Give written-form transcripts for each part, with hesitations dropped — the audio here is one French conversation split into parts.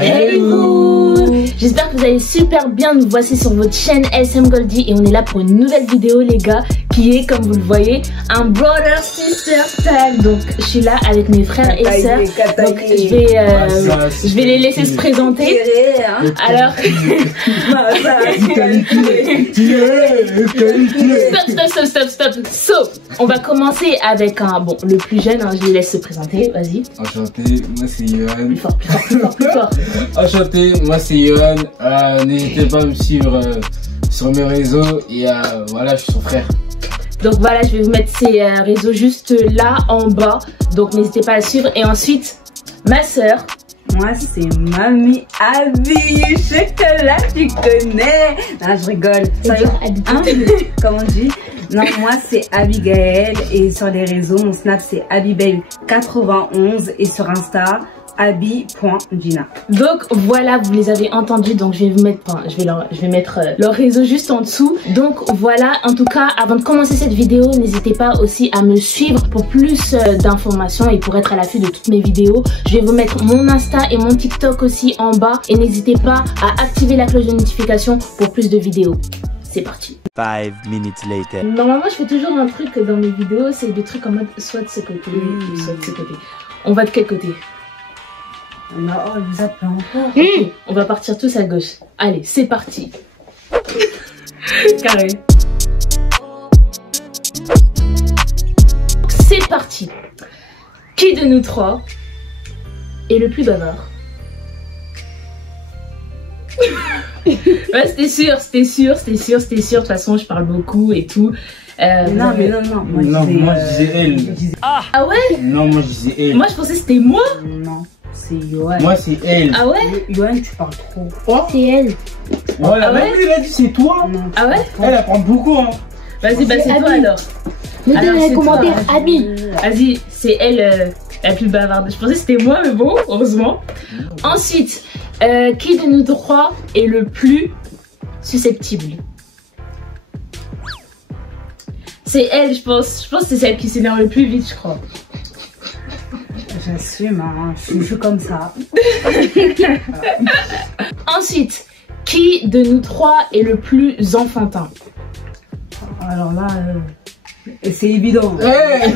Hey vous! J'espère que vous allez super bien. Nous voici sur votre chaîne SM Goldie et on est là pour une nouvelle vidéo les gars, qui est comme vous le voyez un brother sister tag. Donc je suis là avec mes frères et sœurs. Donc je vais les laisser se présenter. Alors stop. So on va commencer avec le plus jeune, je les laisse se présenter. Vas-y. Enchanté, moi c'est Yohan. Plus fort. Enchanté, moi c'est Yohan. N'hésitez pas à me suivre sur mes réseaux et voilà, je suis son frère. Donc voilà, je vais vous mettre ces réseaux juste là en bas. Donc n'hésitez pas à suivre. Et ensuite, ma soeur. Moi c'est Mamie Abi. Chocolat, tu connais. Non, je rigole. Comment on dit? Non, moi c'est Abigaël et sur les réseaux, mon snap c'est Abibel91 et sur Insta, abi.gina. Donc voilà, vous les avez entendus, donc je vais vous mettre, je vais mettre leur réseau juste en dessous. Donc voilà, en tout cas, avant de commencer cette vidéo, n'hésitez pas aussi à me suivre pour plus d'informations et pour être à l'affût de toutes mes vidéos. Je vais vous mettre mon Insta et mon TikTok aussi en bas et n'hésitez pas à activer la cloche de notification pour plus de vidéos. C'est parti. 5 minutes later. Normalement, je fais toujours un truc dans mes vidéos, c'est des trucs en mode soit de ce côté, soit de ce côté. On va de quel côté? Non, il nous a plein encore. Okay, on va partir tous à gauche. Allez, c'est parti. Carré. C'est parti. Qui de nous trois est le plus bavard? Ouais, c'était sûr. De toute façon, je parle beaucoup et tout. Non. Moi je disais elle. Ah ouais? Non, moi je disais elle. Moi je pensais que c'était moi. Non, c'est Yohan. Moi c'est elle. Ah ouais? Yohan, tu parles trop. Oh, c'est elle. voilà, Ah ouais? il a dit c'est toi. Non. Ah ouais? Elle apprend beaucoup hein. Vas-y, bah c'est toi alors. Mettez dans les commentaires, Abi. Vas-y, c'est elle la plus bavarde. Je pensais que c'était moi, mais bon, heureusement. Ensuite, qui de nous trois est le plus susceptible? C'est elle, je pense. Je pense que c'est celle qui s'énerve le plus vite, je crois. J'assume, hein. Je suis comme ça. Ensuite, qui de nous trois est le plus enfantin? Alors là, c'est évident. Hey.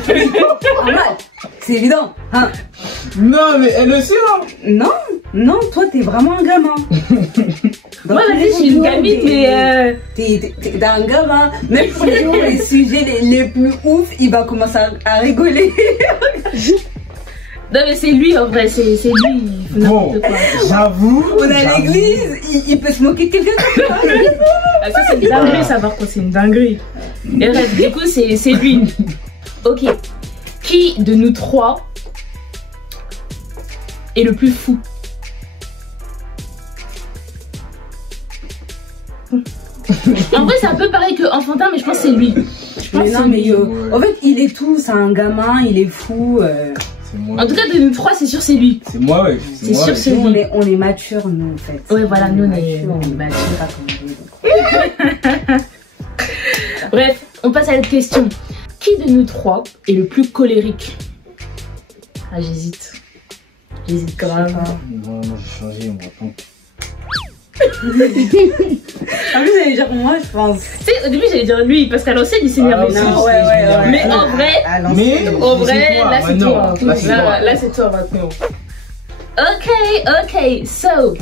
C'est évident. Hein. Non mais elle aussi hein. Non, toi t'es vraiment un gamin. Moi vas-y, je suis une gamine, mais t'es un gamin. Même pour les sujets les plus ouf, il va commencer à rigoler. Non mais c'est lui en vrai, c'est lui. Bon, j'avoue. On est à l'église, il peut se moquer de quelqu'un comme ça. Ah, ça c'est une dinguerie, ça par contre, c'est une dinguerie. Et bref, du coup c'est lui. Ok. Qui de nous trois est le plus fou? En vrai, c'est un peu pareil que enfantin, mais je pense que c'est lui. Mais non, mais en fait, il est tout, c'est un gamin, il est fou. En tout cas, de nous trois, c'est sûr, c'est lui. C'est moi, ouais. C'est sûr, c'est lui. On est mature, nous, en fait. Ouais, voilà, nous, on est mature. Bref, on passe à l'autre question. Qui de nous trois est le plus colérique? Ah, j'hésite. J'hésite quand même. Non, moi j'ai changé, on va pas. Ah oui, j'allais dire moi, je pense. Tu sais, au début j'allais dire lui parce qu'à l'ancienne il s'énerve aussi. Ouais. Mais en vrai, là c'est toi. Là c'est toi maintenant. Ok. So,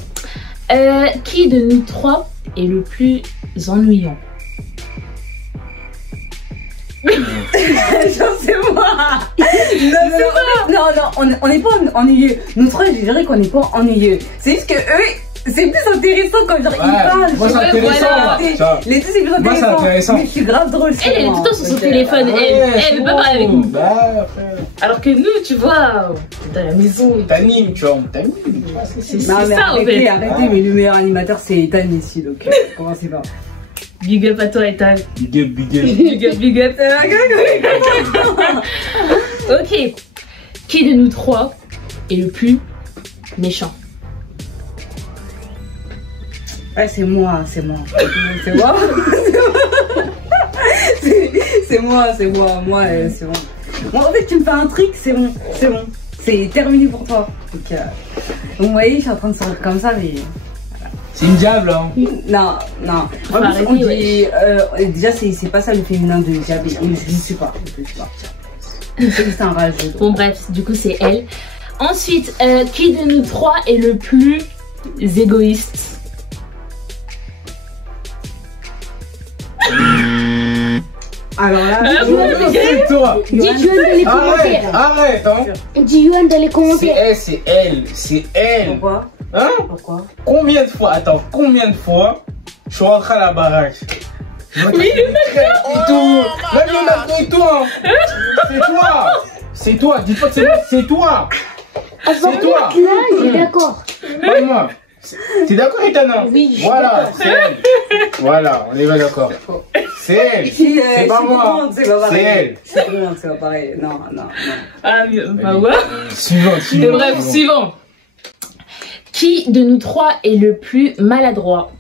qui de nous trois est le plus ennuyant? Genre c'est moi. Non, on n'est pas ennuyeux. Nous trois, je dirais qu'on n'est pas ennuyeux. C'est juste que eux, c'est plus intéressant quand genre ils parlent. Moi c'est intéressant. Les deux c'est plus intéressant. Moi c'est intéressant. Mais je suis grave drôle. Elle est tout le temps sur son téléphone. Elle veut pas parler avec nous. Alors que nous, tu vois, dans la maison. T'animes, tu vois, on t'anime. C'est ça en fait. Arrêtez, mais le meilleur animateur c'est Ethan ici, donc commencez pas. Big up à toi, Ethan. Big up. Ok. Qui de nous trois est le plus méchant? Ouais, c'est moi. C'est moi. Moi, en fait, tu me fais un truc, c'est bon. c'est terminé pour toi. Donc, vous voyez, je suis en train de sourire comme ça, mais... C'est une diable, hein. Non, non. En plus, on dit, déjà, c'est pas ça le féminin de diable. Je ne sais pas. C'est juste un rageux. Bon, bref, du coup, c'est elle. Ensuite, qui de nous trois est le plus égoïste? Alors là, c'est toi. Dis Yoann dans les commentaires. Arrête, hein. Dis Yoann dans les commentaires. C'est elle. pourquoi? Hein? Pourquoi? Combien de fois je suis rentré à la baraque? Oui, et tout. Et tout, hein. C'est toi. Dis pas que c'est toi. C'est toi. Là, il est d'accord. Pas moi. T'es d'accord, Etana? Oui, je suis voilà, d'accord. c'est elle. Voilà, on est bien d'accord. C'est elle. C'est pas moi. C'est pas pareil. C'est elle. C'est pas pareil. Non. Ah, bah ouais. Suivant. Bref, suivant. Qui de nous trois est le plus maladroit?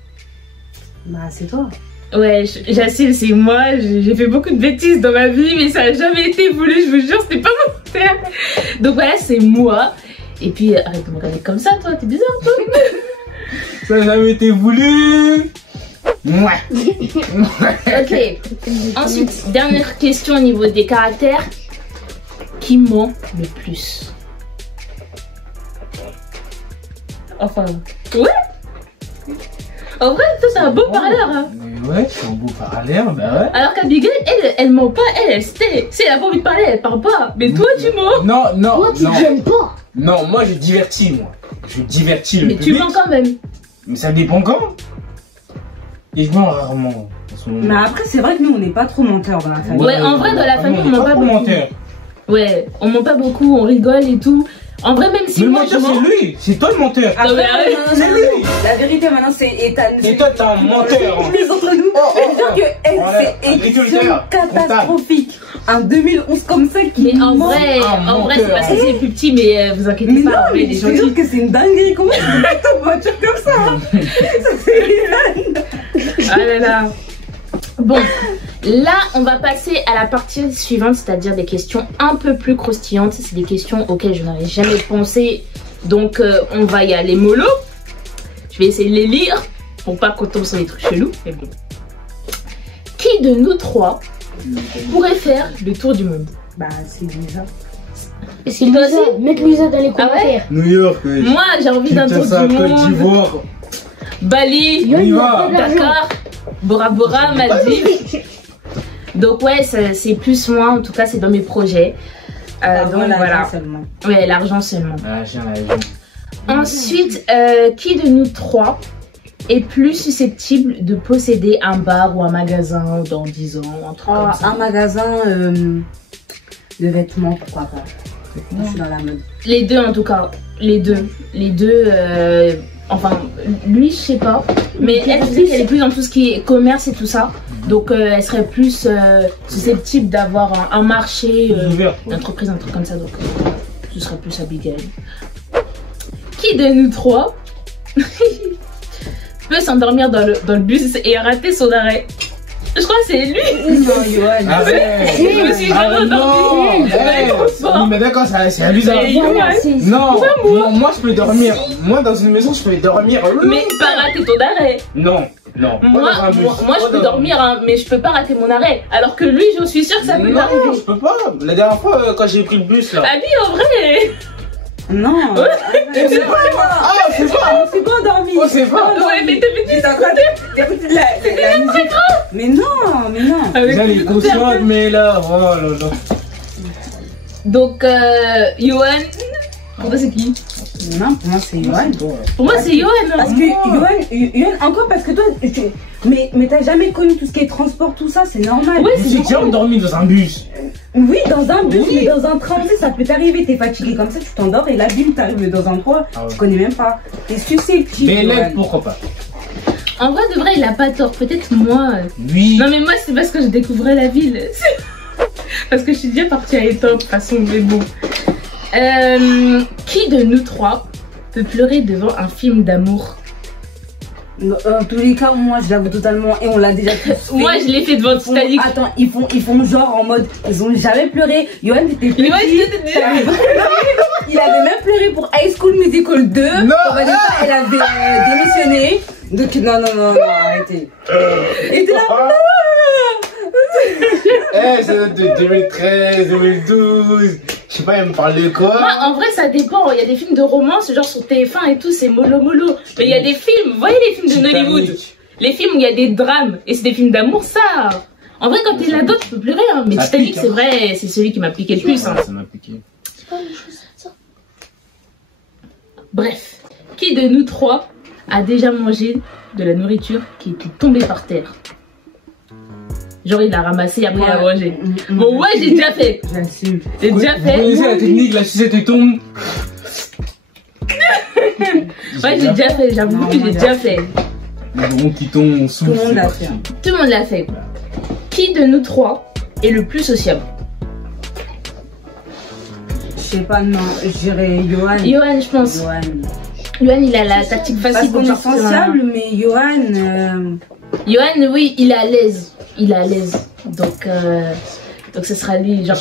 Bah, c'est toi. Ouais, j'assume, c'est moi. J'ai fait beaucoup de bêtises dans ma vie, mais ça n'a jamais été voulu, je vous jure, c'était pas mon père. Donc voilà, c'est moi. Et puis, arrête de me regarder comme ça, toi, t'es bizarre, toi. Ça n'a jamais été voulu. Ouais. Ok. Ensuite, dernière question au niveau des caractères. Qui ment le plus? Enfin, ouais. En vrai, toi, c'est un beau parleur. Hein. Ouais, je suis un beau parleur, bah ouais. Alors qu'Abigail, elle ment pas, elle sait. Si elle a pas envie de parler, elle parle pas. Mais toi, tu mens. Non. Toi, tu gênes pas. Non, moi, je divertis, moi. Je divertis le Mais public. tu mens quand même. Mais ça dépend quand. Et je mens rarement. Mais après, c'est vrai que nous, on n'est pas trop menteurs dans la famille. Ouais, en vrai, dans la famille, on ment pas beaucoup. Menteur. Ouais, on ment pas beaucoup, on rigole et tout. En vrai, même si mais moi, le menteur, c'est lui. C'est toi le menteur. Après, mais non, la vérité maintenant c'est Ethan. Et toi, t'es un menteur. Les entre nous, je dire que elle c'est édition catastrophique. Un 2011 comme ça qui mais en ment. vrai, c'est parce que c'est plus petit, mais vous inquiétez Mais pas, non, en vrai, mais les je gens te jure disent. que c'est une dinguerie. Comment tu peux mettre ta voiture comme ça Ah là là. Bon, là, on va passer à la partie suivante, c'est-à-dire des questions un peu plus croustillantes. C'est des questions auxquelles je n'avais jamais pensé. Donc, on va y aller mollo. Je vais essayer de les lire pour pas qu'on tombe sur des trucs chelous. Mais bon. Qui de nous trois pourrait faire le tour du monde? Bah, c'est Lisa. C'est Lisa. Mettre Lisa dans les commentaires. New York, oui. Moi, j'ai envie d'un tour du Côte monde. d'Ivoire. Bali, Yoann, il a va. pas d'argent. Dakar, Bora Bora, Maldives. Donc ouais, c'est plus moi, en tout cas, c'est dans mes projets. Donc voilà. Seulement. Ouais, l'argent seulement. Ah, j'ai un Ensuite, qui de nous trois est plus susceptible de posséder un bar ou un magasin dans 10 ans, un truc comme ça? Un magasin de vêtements, pourquoi pas. Je suis dans la mode. Les deux en tout cas, les deux. Enfin, lui, je sais pas. Mais elle, je sais qu'elle est plus dans tout ce qui est commerce et tout ça. Donc, elle serait plus susceptible d'avoir un marché, une entreprise, un truc comme ça. Donc, ce serait plus Abigail. Qui de nous trois peut s'endormir dans le bus et rater son arrêt? Je crois que c'est lui. Non, Yoann. Ah ouais. Je me suis jamais endormie. Non, mais d'accord, c'est amusant. Voilà, c'est- Non, moi je peux dormir. Moi dans une maison je peux dormir. Mais pas rater ton arrêt. Non. Moi je peux dormir, hein, mais je peux pas rater mon arrêt. Alors que lui, je suis sûre que ça peut Non, t'arriver. je peux pas. La dernière fois quand j'ai pris le bus là. Ah oui, en vrai. Non. C'est pas. Ah, c'est pas. C'est pas endormi. Oh, c'est pas. Ouais, mais t'as T'es en train d'écouter la musique. Mais non. Avec Déjà les conscientes, mais là, oh là là. Donc, Yoann, pour toi c'est qui? Non, pour moi c'est Yoann. Pour moi c'est Yoann. Parce que Yoann, encore parce que toi, mais t'as jamais connu tout ce qui est transport, tout ça, c'est normal. Ouais, J'ai déjà endormi dans un bus. Oui, dans un bus, Oui. mais dans un train aussi, ça peut t'arriver. T'es fatigué comme ça, tu t'endors et là, bim, t'arrives dans un endroit, Ah ouais. tu connais même pas. T'es susceptible. Mais Yoann. l'aide, pourquoi pas? En vrai de vrai, il a pas tort. Peut-être moi. Oui. Non mais moi c'est parce que je découvrais la ville. Parce que je suis déjà partie à Étang de toute façon, mais bon. Qui de nous trois peut pleurer devant un film d'amour? Dans tous les cas, moi, je l'avoue totalement et on l'a déjà tous fait. Moi je l'ai fait devant Titanic. Attends, ils font genre en mode, ils ont jamais pleuré. Yoann était petit. Yoann, il Call 2. Non, Vanessa, elle avait démissionné. Donc, non, arrêtez. Et t'es là. Eh, ça date de 2013, 2012. Je sais pas, elle me parle de quoi? Moi, en vrai, ça dépend. Il y a des films de romance, genre sur TF1 et tout, c'est mollo. Mais il y a des films, vous voyez les films de Nollywood? Les films où il y a des drames et c'est des films d'amour, ça. En vrai, quand t'es là-dedans, tu peux pleurer. Hein. Mais Titanic, c'est vrai, c'est celui qui m'a piqué le plus. Hein. Ça m'a piqué. C'est pas une chose ça. Bref, qui de nous trois a déjà mangé de la nourriture qui était tombée par terre? Genre, il l'a ramassé après il a mangé. Bon, ouais, j'ai déjà fait. J'assume. J'ai déjà Vous fait. connaissez la technique, la sucette elle tombe? Ouais, j'ai déjà fait, j'avoue que j'ai déjà fait. Les ronds qui tombent, on souffle. Tout le monde l'a fait. Tout le monde l'a fait. Qui de nous trois est le plus sociable? Je sais pas, non, je dirais Johan. Johan, je pense. Johan, il a la tactique Parce facile qu'on pour est sortir. sensible, mais Johan. Johan, oui, il est à l'aise. Il est à l'aise. Donc ce sera lui. Genre,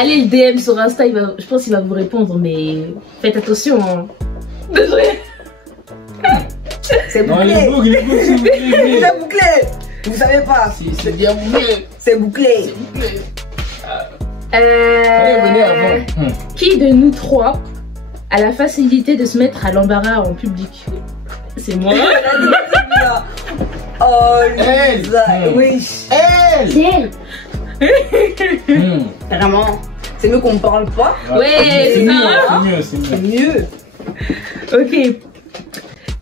allez le DM sur Insta, je pense qu'il va vous répondre, mais faites attention. Hein. Désolé. C'est Non, bouclé. les boucles, s'il vous plaît. C'est bouclé. Vous savez pas. C'est bien bouclé. C'est bouclé. Allez, venez avant. Qui de nous trois a la facilité de se mettre à l'embarras en public? C'est moi. Oh, Elle. Lisa. Oui. Elle. C'est elle. Vraiment. C'est mieux qu'on parle pas. Ouais, c'est ça mieux, va. c'est mieux. C'est mieux. Ok.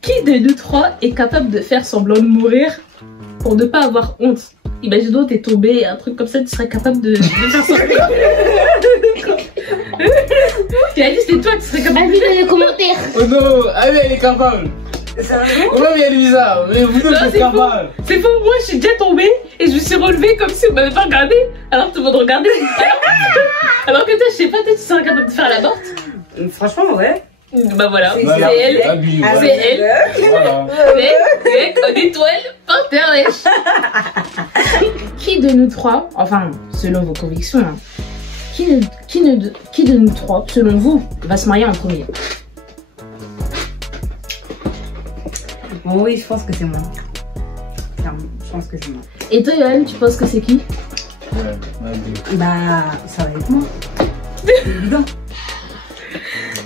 Qui de nous trois est capable de faire semblant de mourir pour ne pas avoir honte? Imaginons t'es tombé, un truc comme ça, tu serais capable de faire semblant. Tu as dit c'est toi, tu serais capable. Avis dans les commentaires. Oh non, allez, elle est capable. Sérieux? Ouais, mais elle est bizarre. Mais vous deux, Non, vous êtes c'est faux. capable. C'est faux, moi je suis déjà tombée et je me suis relevée comme si on m'avait pas regardé. Alors tout le monde regardait. Alors que toi, je sais pas, toi tu serais capable de faire la morte. Franchement, ouais. Bah voilà, C'est c'est elle. Abus, Ah, C'est elle. Voilà. Mec, en étoile, par terre, wesh. Qui de nous trois, enfin, selon vos convictions, hein, qui de nous trois, selon vous, va se marier en premier? Bon, oui, je pense que c'est moi. Clairement, je pense que c'est moi. Et toi, Yoann, tu penses que c'est qui? Bah, ça va être moi. C'est évident.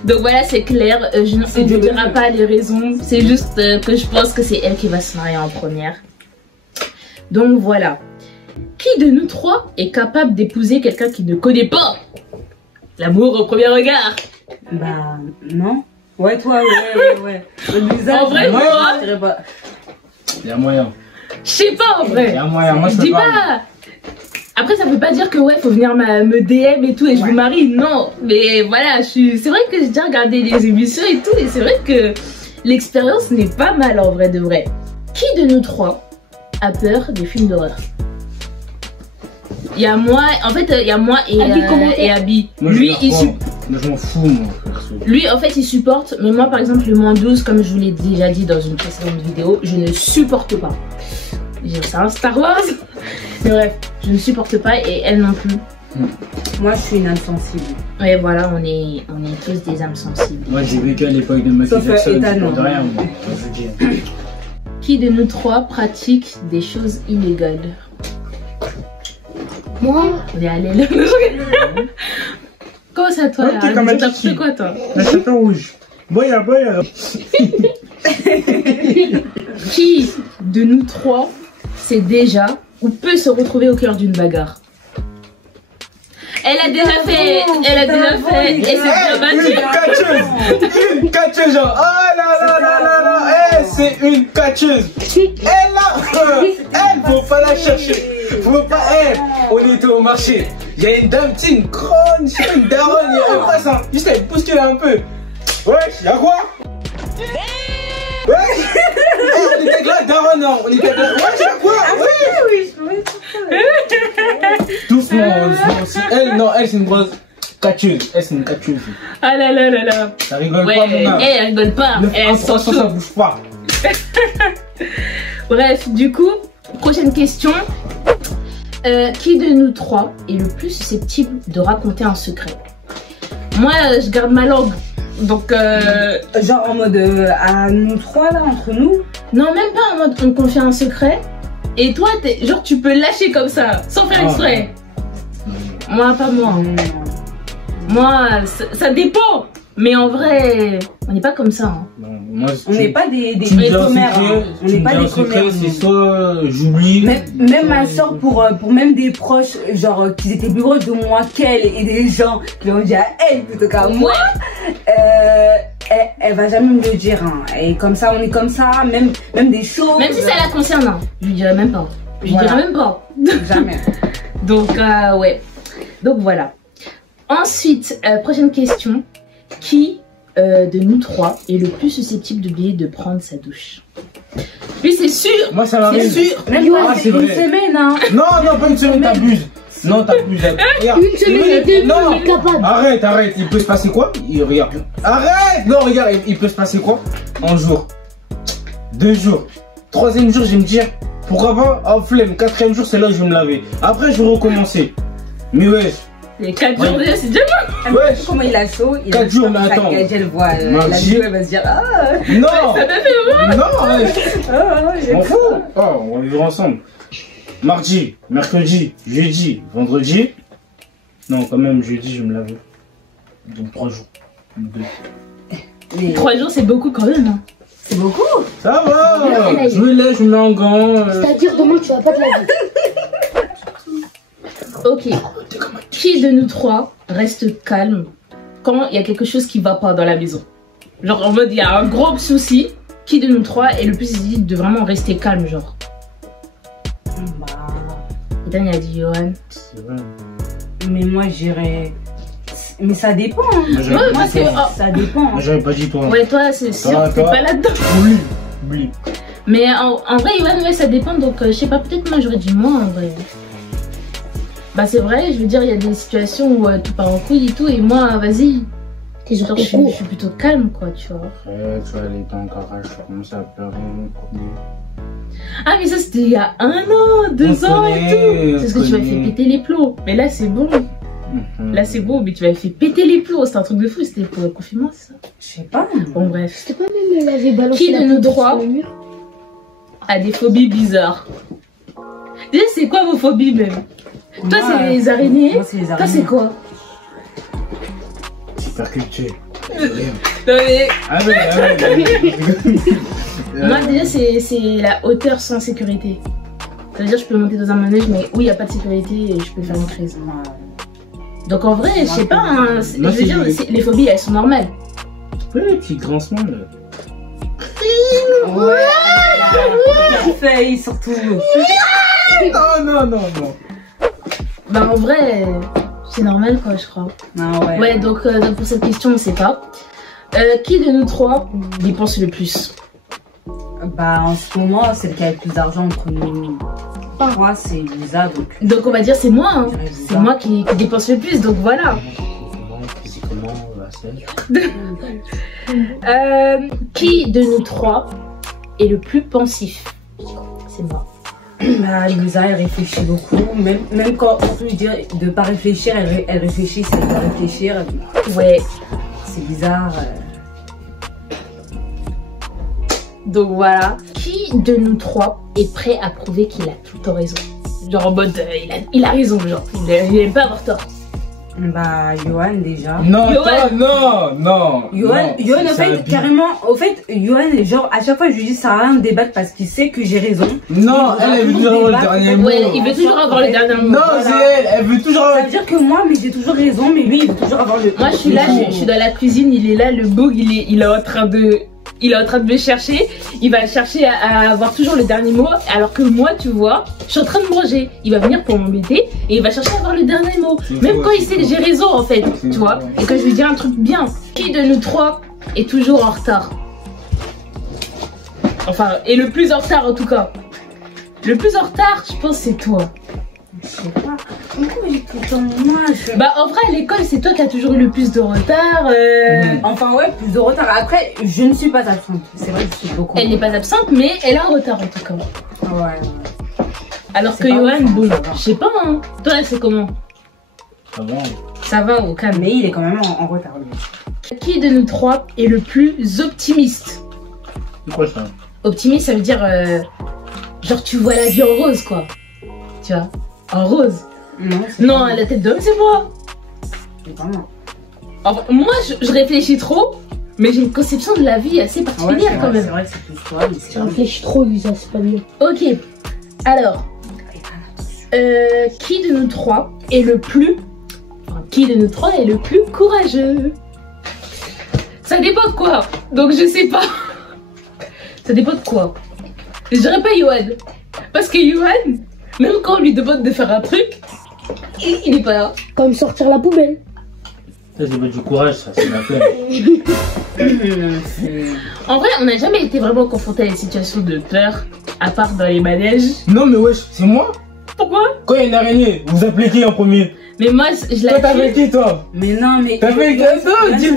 Donc voilà, c'est clair, je ne C'est vous du dirai même. pas les raisons, c'est juste que je pense que c'est elle qui va se marier en première. Donc voilà. Qui de nous trois est capable d'épouser quelqu'un qui ne connaît pas l'amour au premier regard? Bah, non. Ouais, toi, ouais. Le visage, En vrai, moi, moi, je dirais pas. Il y a moyen. Je sais pas en Il vrai. y a moyen. Moi, Je je dis peux pas. pas. Après, ça veut pas dire que ouais, faut venir me DM et tout et je vous marie. Non, mais voilà, c'est vrai que j'ai déjà regardé les émissions et tout et c'est vrai que l'expérience n'est pas mal en vrai de vrai. Qui de nous trois a peur des films d'horreur? Il y a moi, en fait, il y a moi et Abby. Moi, Lui, je m'en fous, moi, perso. lui, en fait, il supporte, mais moi, par exemple, le moins 12, comme je vous l'ai déjà dit dans une précédente vidéo, je ne supporte pas. C'est un Star Wars. Mais bref, je ne supporte pas et elle non plus. Moi, je suis une insensible. Ouais, voilà, on est tous des âmes sensibles. Moi, j'ai vécu à l'époque de Michael Sauf Jackson, Ethan, je non. supporte rien, moi. Je veux dire. Qui de nous trois pratique des choses illégales? Moi, On est allé là. Comment ça, toi? Ouais, t'es comme un T'as titi. fait quoi, toi? La château rouge. Boya. Qui de nous trois sait déjà ou peut se retrouver au cœur d'une bagarre? Elle a déjà fait, et c'est bien battu. Une catcheuse, genre. Oh là. Eh, c'est une catcheuse. Elle là, elle, faut pas la chercher. Faut pas, on était au marché. Il y a une dame, tu sais, une grande, une daronne, il y a un passe, hein. Juste elle bouscule un peu. Wesh, y'a quoi? Ouais. On était là, daronne, hein. On était là. Wesh, y'a quoi? Doucement. Elle, non, elle, c'est une grosse catcheuse. Elle, c'est une catcheuse. Ah là là là là. Ça rigole Ouais, pas, mon âme. elle rigole pas. Elle s'en ça fout. bouge pas. Bref, du coup, prochaine question. Qui de nous trois est le plus susceptible de raconter un secret? Moi, je garde ma langue. Donc genre en mode à nous trois là entre nous. non, même pas en mode on confie un secret. Et toi, genre tu peux lâcher comme ça, sans faire exprès. Moi, pas moi. Moi, ça dépend. Mais en vrai, on n'est pas comme ça. Hein. Non, moi, On n'est pas des commères. On n'est pas des commères. C'est soit j'oublie. Même ma soeur, pour même des proches, genre qui étaient plus proches de moi qu'elle et des gens qui l'ont dit à elle plutôt qu'à moi, elle va jamais me le dire. Hein. Et comme ça, on est comme ça, même des choses. Même si ça la concerne, hein, je lui dirais même pas. Je lui dirais même pas. Jamais. Donc, ouais. Donc voilà. Ensuite, prochaine question. Qui de nous trois est le plus susceptible d'oublier de prendre sa douche? Lui, c'est sûr. Moi, ça m'arrive. C'est sûr. Même pas c'est une vrai. semaine, hein. Non, pas une semaine, t'abuses. Non, t'abuses. Une semaine et demie, non, il est capable. Arrête, il peut se passer quoi? Regarde. Arrête. Non, regarde, il peut se passer quoi? Un jour, 2 jours, 3e jour, je vais me dire, pourquoi pas? Oh, flemme, 4e jour, c'est là que je vais me laver. Après, je vais recommencer. Mais ouais. Les 4 jours déjà, c'est déjà bon. Ouais. Comment il a chaud, 4 jours, mais attends. Elle voit la Mardi. vidéo, elle va se dire ah. Non. Ça t'a fait mal. Non, ouais. Je m'en fous. Oh, on va vivre ensemble. Mardi, mercredi, jeudi, vendredi. Non, quand même, jeudi, je vais me laver. Donc 3 jours. 2. Mais 3 jours, c'est beaucoup quand même. Hein. c'est beaucoup. Ça va. Je me lève, je me mets en gants. C'est-à-dire demain tu vas pas te laver. Ok. Qui de nous trois reste calme quand il y a quelque chose qui va pas dans la maison? Genre en mode il y a un gros souci. Qui de nous trois est le plus susceptible de vraiment rester calme, genre? Dan, il a dit Johan. C'est vrai. Mais moi j'irais. Mais ça dépend. Hein. Moi, c'est. Ça dépend. Moi, j'avais pas dit toi. Ouais, toi, c'est sûr, Toi, t'es toi. pas là-dedans. Oui. Mais en vrai, ouais, ça dépend. Donc, je sais pas, peut-être moi j'aurais dit moi en vrai. Bah, c'est vrai, je veux dire, il y a des situations où tout part en couille et tout. Et moi, vas-y. T'es Genre, je suis plutôt calme, quoi, tu vois. Après, tu vas aller dans le garage, tu vas commencer à pleurer. Ah, mais ça, c'était il y a 1 an, 2 ans et tout. C'est ce que tu m'as fait péter les plombs. Mais là, c'est bon. Là, c'est bon, mais tu m'avais fait péter les plombs. C'était un truc de fou, c'était pour le confinement, c'est ça? Je sais pas. Bon, bref. C'était pas même laver balancé. Qui de nous trois a des phobies bizarres? Déjà, c'est quoi vos phobies même? Toi, c'est les araignées. Moi, c'est les Toi, araignées. c'est quoi? Superculture. Non, mais... Ouais. Moi, déjà, c'est la hauteur sans sécurité. Ça veut dire que je peux monter dans un manège, mais où il n'y a pas de sécurité et je peux faire une crise. Donc, en vrai, je sais pas, hein, je veux dire, les phobies, elles sont normales. Ouais, petit grincement là. Ouais. La feuille surtout. Non. Bah, en vrai, c'est normal, quoi, je crois. Ah ouais. Ouais, donc pour cette question, on sait pas. Qui de nous trois dépense le plus? Bah en ce moment, c'est le qui a le plus d'argent entre nous. Moi, c'est Lisa, Donc on va dire c'est moi, hein. Ouais, C'est moi qui dépense le plus, donc voilà. Physiquement, la selle. Qui de nous trois est le plus pensif? C'est moi. Bah, Lisa, elle réfléchit beaucoup. Même quand on lui dit de pas réfléchir, elle réfléchit, ça doit réfléchir. Ouais. C'est bizarre. Donc voilà. Qui de nous trois est prêt à prouver qu'il a tout le temps raison? Genre en mode il a raison, genre. Il aime pas avoir tort. Bah, Johan déjà. Non, Johan. non. Johan, en fait, carrément, Johan, genre, à chaque fois, je lui dis, ça sert à rien de débattre parce qu'il sait que j'ai raison. Non, elle veut toujours avoir le dernier mot. Ouais, il veut toujours avoir le dernier mot. Non, c'est elle veut toujours avoir Ça veut dire que moi, mais j'ai toujours raison, mais lui, il veut toujours avoir le. Moi, je suis là, je suis dans la cuisine, il est là, le boug, il est en train de me chercher, il va chercher à avoir toujours le dernier mot, alors que moi, tu vois, je suis en train de manger. Il va venir pour m'embêter et il va chercher à avoir le dernier mot. Même quand il sait que j'ai raison, en fait, tu vois, et que je lui dis un truc bien. Qui de nous trois est toujours en retard? Enfin, et le plus en retard en tout cas. Le plus en retard, je pense, c'est toi. Je sais pas. Pourquoi j'ai tout le temps moi Bah en vrai à l'école c'est toi qui as toujours eu le plus de retard. Enfin ouais, plus de retard. Après, je ne suis pas absente. C'est vrai que je suis beaucoup. Elle n'est pas absente mais elle a un retard en tout cas. Ouais. Alors que pas Johan, ouf, bon, ça va. je sais pas hein. Toi c'est comment? avant. Ça va au calme. Mais il est quand même en retard lui. Qui de nous trois est le plus optimiste? C'est quoi ça? Optimiste, ça veut dire genre tu vois la vie en rose, quoi. Tu vois, en rose. Non, la tête d'homme, c'est moi. C'est pas moi. Enfin, moi, je réfléchis trop, mais j'ai une conception de la vie assez particulière quand même. C'est vrai que c'est plus toi. Tu réfléchis trop, Lisa, c'est pas bien. Ok, alors, qui de nous trois est le plus... Enfin, qui de nous trois est le plus courageux? Ça dépend de quoi, donc je sais pas. Ça dépend de quoi. Je dirais pas Yohan, parce que Yohan, même quand on lui demande de faire un truc, il est pas là. Comme sortir la poubelle. Ça, c'est pas du courage, ça, c'est la peine. En vrai, on n'a jamais été vraiment confronté à des situations de peur, à part dans les manèges. Non, mais wesh, c'est moi? Pourquoi? Quand il y a une araignée, vous appelez qui en premier? Mais moi, je la Toi, t'avais qui, toi? Mais non, mais. T'avais qui? Attends, dis-le.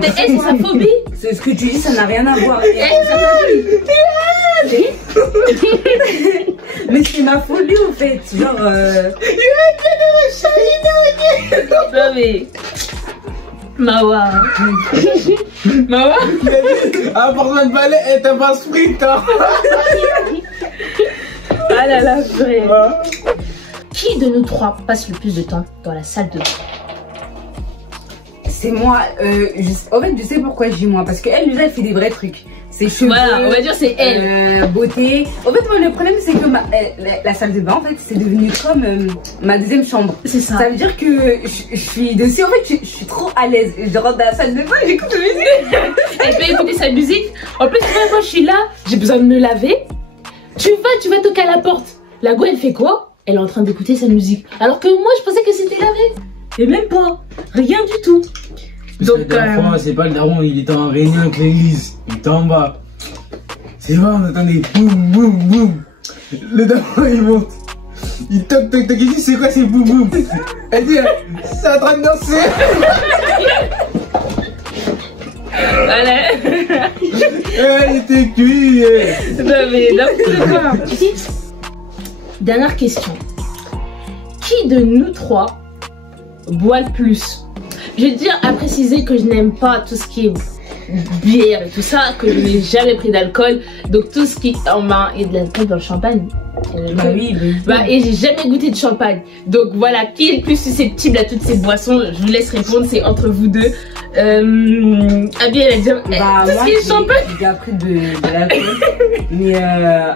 Mais elle, c'est sa phobie. C'est ce que tu dis, ça n'a rien à voir. Mais c'est ma folie au fait. Genre. Non, mais. Mawa. Mawa? À part de balai, elle t'a pas sprint, hein. Ah là là, vrai. Qui de nous trois passe le plus de temps dans la salle de bain? C'est moi. En fait, je sais pourquoi je dis moi. Parce qu'elle, déjà, elle fait des vrais trucs. Ses cheveux. Voilà, on va dire c'est elle. Beauté. En fait, moi, le problème, c'est que la salle de bain, en fait, c'est devenu comme ma deuxième chambre. C'est ça. Ça veut dire que je suis dessus. En fait, je suis trop à l'aise. Je rentre dans la salle de bain et j'écoute la musique. Elle peut écouter sa musique. En plus, moi, je suis là, j'ai besoin de me laver. Tu vas toquer à la porte. La go, elle fait quoi? Elle est en train d'écouter sa musique. Alors que moi, je pensais que c'était lavé. Et même pas. Rien du tout. Donc, c'est pas le daron, il était en réunion avec l'église. Il était en bas. C'est vrai, on attendait. Boum, boum, boum. Le daron, il monte. Il toque, toque, toque. Il dit, c'est quoi, c'est boum, boum. Elle dit, c'est en train de danser. Voilà. Elle était cuite. Non, mais n'importe quoi. Dernière question. Qui de nous trois boit le plus? Je veux dire à préciser que je n'aime pas tout ce qui est bière et tout ça, que je n'ai jamais pris d'alcool. Donc tout ce qui... Oh, bah, il y a de l'alcool dans le champagne. Bah oui, bah, et j'ai jamais goûté de champagne. Donc voilà, qui est le plus susceptible à toutes ces boissons? Je vous laisse répondre, c'est entre vous deux. Abby, elle a dit bah, tout ce qui est champagne. J'ai appris de l'alcool. Mais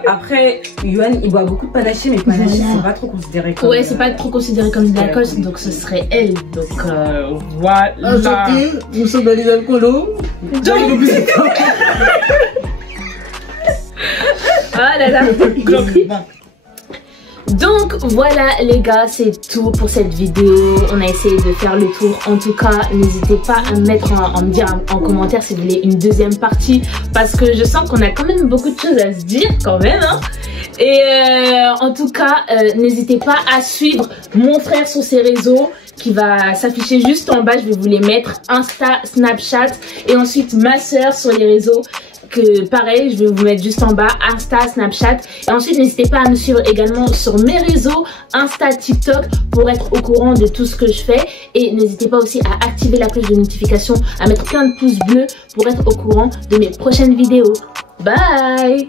après, Yohan, il boit beaucoup de panaché, mais panaché, c'est pas trop considéré comme... Ouais, c'est pas trop considéré comme de l'alcool, donc ce serait elle. Donc voilà. Enchanté, nous sommes dans les alcoolos. Ah là là. Donc voilà les gars, c'est tout pour cette vidéo. On a essayé de faire le tour. En tout cas, n'hésitez pas à me mettre me dire en commentaire si vous voulez une deuxième partie, parce que je sens qu'on a quand même beaucoup de choses à se dire quand même, hein. Et en tout cas, n'hésitez pas à suivre mon frère sur ses réseaux qui va s'afficher juste en bas. Je vais vous les mettre, Insta, Snapchat, et ensuite ma soeur sur les réseaux. Que pareil, je vais vous mettre juste en bas, Insta, Snapchat. Et ensuite, n'hésitez pas à me suivre également sur mes réseaux, Insta, TikTok, pour être au courant de tout ce que je fais. Et n'hésitez pas aussi à activer la cloche de notification, à mettre plein de pouces bleus pour être au courant de mes prochaines vidéos. Bye!